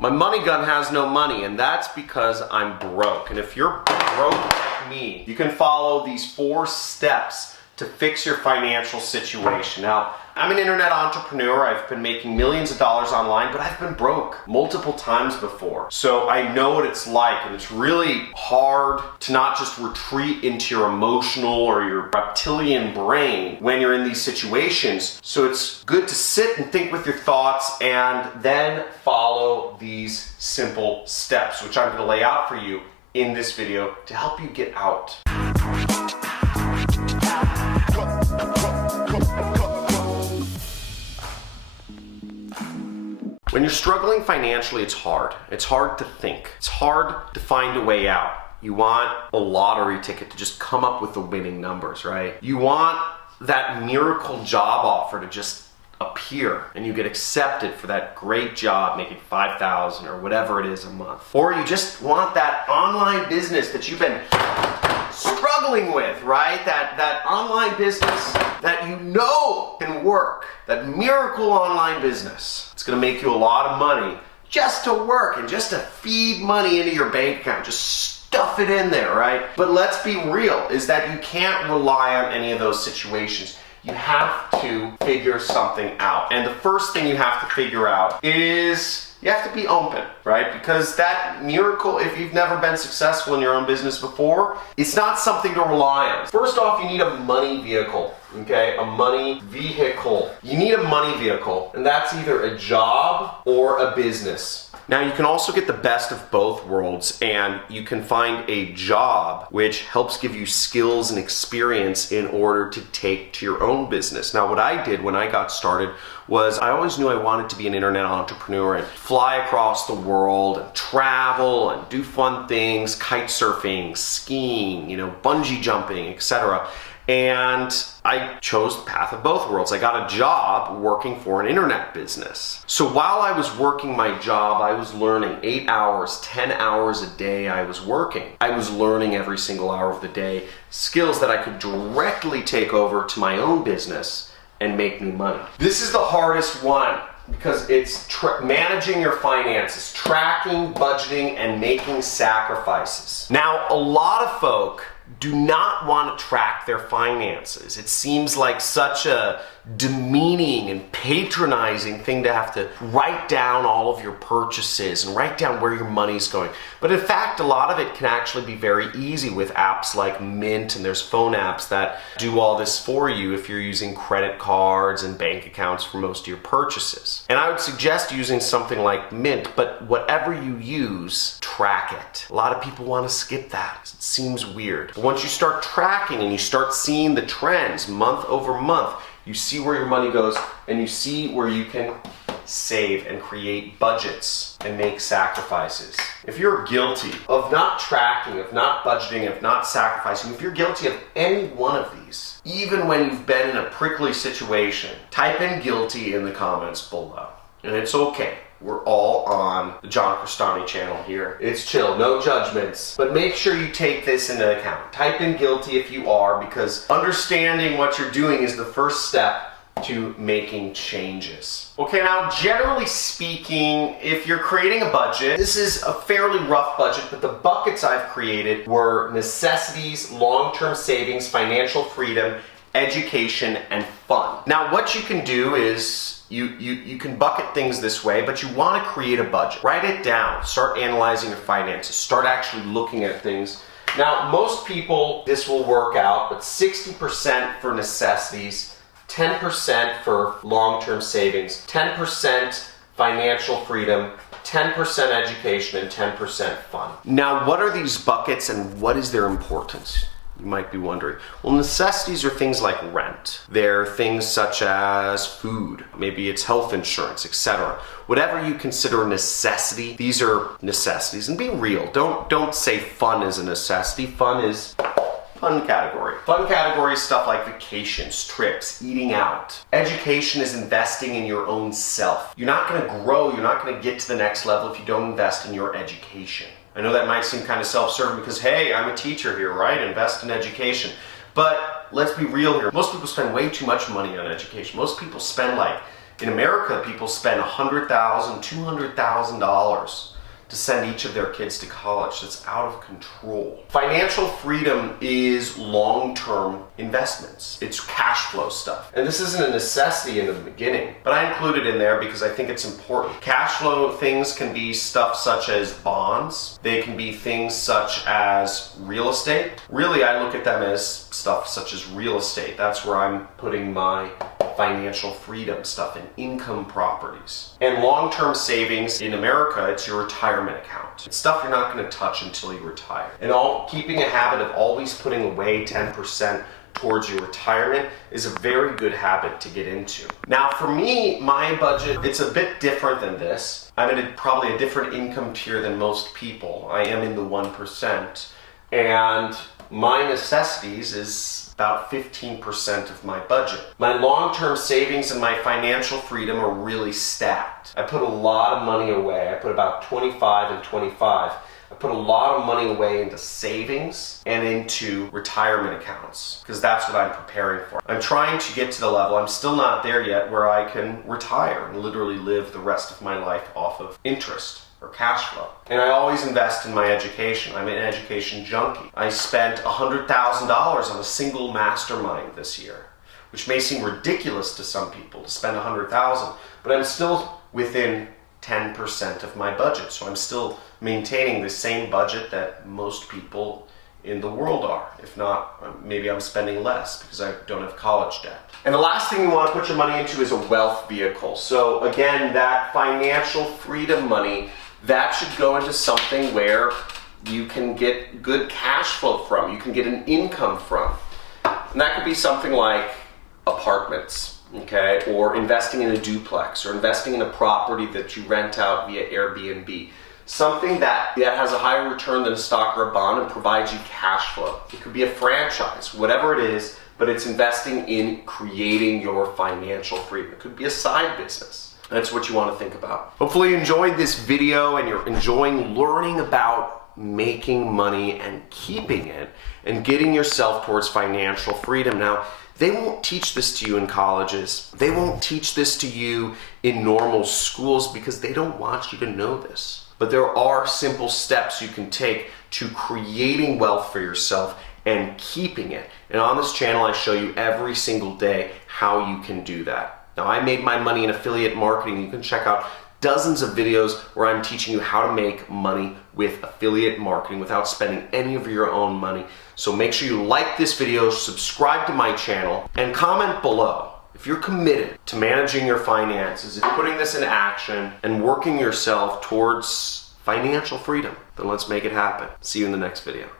My money gun has no money, and that's because I'm broke. And if you're broke like me, you can follow these 4 steps to fix your financial situation. Now, I'm an internet entrepreneur. I've been making millions of dollars online, but I've been broke multiple times before. So I know what it's like, and it's really hard to not just retreat into your emotional or your reptilian brain when you're in these situations. So it's good to sit and think with your thoughts and then follow these simple steps, which I'm going to lay out for you in this video to help you get out. When you're struggling financially, it's hard. It's hard to think. It's hard to find a way out. You want a lottery ticket to just come up with the winning numbers, right? You want that miracle job offer to just appear and you get accepted for that great job making $5,000 or whatever it is a month. Or you just want that online business that you've been struggling with, right? That online business that you know can work, that miracle online business. It's gonna make you a lot of money just to work and just to feed money into your bank account, just stuff it in there, right? But let's be real, is that you can't rely on any of those situations. You have to figure something out. And the first thing you have to figure out is you have to be open, right? Because that miracle, if you've never been successful in your own business before, it's not something to rely on. First off, you need a money vehicle, okay? A money vehicle. You need a money vehicle, and that's either a job or a business. Now, you can also get the best of both worlds, and you can find a job which helps give you skills and experience in order to take to your own business. Now, what I did when I got started was I always knew I wanted to be an internet entrepreneur and fly across the world and travel and do fun things, kite surfing, skiing, bungee jumping, etc. And I chose the path of both worlds. I got a job working for an internet business. So while I was working my job, I was learning 8 hours, 10 hours a day I was working. I was learning every single hour of the day skills that I could directly take over to my own business and make new money. This is the hardest one because it's managing your finances, tracking, budgeting, and making sacrifices. Now, a lot of folk do not want to track their finances. It seems like such a demeaning and patronizing thing to have to write down all of your purchases and write down where your money's going. But in fact, a lot of it can actually be very easy with apps like Mint, and there's phone apps that do all this for you if you're using credit cards and bank accounts for most of your purchases. And I would suggest using something like Mint, but whatever you use, track it. A lot of people want to skip that. It seems weird. But once you start tracking and you start seeing the trends month over month, you see where your money goes and you see where you can save and create budgets and make sacrifices. If you're guilty of not tracking, of not budgeting, of not sacrificing, if you're guilty of any one of these, even when you've been in a prickly situation, type in guilty in the comments below. And it's okay. We're all on the John Crestani channel here. It's chill, no judgments. But make sure you take this into account. Type in guilty if you are, because understanding what you're doing is the first step to making changes. Okay, now generally speaking, if you're creating a budget, this is a fairly rough budget, but the buckets I've created were necessities, long-term savings, financial freedom, education, and fun. Now what you can do is you can bucket things this way, but you want to create a budget. Write it down. Start analyzing your finances. Start actually looking at things. Now, most people, this will work out, but 60% for necessities, 10% for long-term savings, 10% financial freedom, 10% education, and 10% fun. Now, what are these buckets and what is their importance? You might be wondering. Well, necessities are things like rent. They're things such as food, maybe it's health insurance, etc. Whatever you consider a necessity, these are necessities. And be real, don't say fun is a necessity. Fun is fun category. Fun category is stuff like vacations, trips, eating out. Education is investing in your own self. You're not gonna grow, you're not gonna get to the next level if you don't invest in your education. I know that might seem kind of self-serving because, hey, I'm a teacher here, right? Invest in education. But let's be real here. Most people spend way too much money on education. Most people spend like In America, people spend $100,000, $200,000 to send each of their kids to college. That's out of control. Financial freedom is long-term investments. It's cash flow stuff. And this isn't a necessity in the beginning, but I include it in there because I think it's important. Cash flow things can be stuff such as bonds. They can be things such as real estate. Really, I look at them as stuff such as real estate. That's where I'm putting my financial freedom stuff in, income properties. And long-term savings in America, it's your retirement account. It's stuff you're not going to touch until you retire. And keeping a habit of always putting away 10% towards your retirement is a very good habit to get into. Now for me, my budget, it's a bit different than this. I'm in probably a different income tier than most people. I am in the 1%. And my necessities is about 15% of my budget. My long-term savings and my financial freedom are really stacked. I put a lot of money away. I put about 25 and 25. I put a lot of money away into savings and into retirement accounts because that's what I'm preparing for. I'm trying to get to the level, I'm still not there yet, where I can retire and literally live the rest of my life off of interest or cash flow. And I always invest in my education. I'm an education junkie. I spent $100,000 on a single mastermind this year, which may seem ridiculous to some people to spend $100,000, but I'm still within 10% of my budget. So I'm still maintaining the same budget that most people in the world are. If not, maybe I'm spending less because I don't have college debt. And the last thing you want to put your money into is a wealth vehicle. So again, that financial freedom money, that should go into something where you can get good cash flow from, you can get an income from. And that could be something like apartments, okay? Or investing in a duplex, or investing in a property that you rent out via Airbnb. Something that has a higher return than a stock or a bond and provides you cash flow. It could be a franchise, whatever it is, but it's investing in creating your financial freedom. It could be a side business. That's what you want to think about. Hopefully you enjoyed this video and you're enjoying learning about making money and keeping it and getting yourself towards financial freedom. Now, they won't teach this to you in colleges. They won't teach this to you in normal schools because they don't want you to know this. But there are simple steps you can take to creating wealth for yourself and keeping it. And on this channel, I show you every single day how you can do that. Now, I made my money in affiliate marketing. You can check out dozens of videos where I'm teaching you how to make money with affiliate marketing without spending any of your own money. So make sure you like this video, subscribe to my channel, and comment below. If you're committed to managing your finances, if you're putting this in action and working yourself towards financial freedom, then let's make it happen. See you in the next video.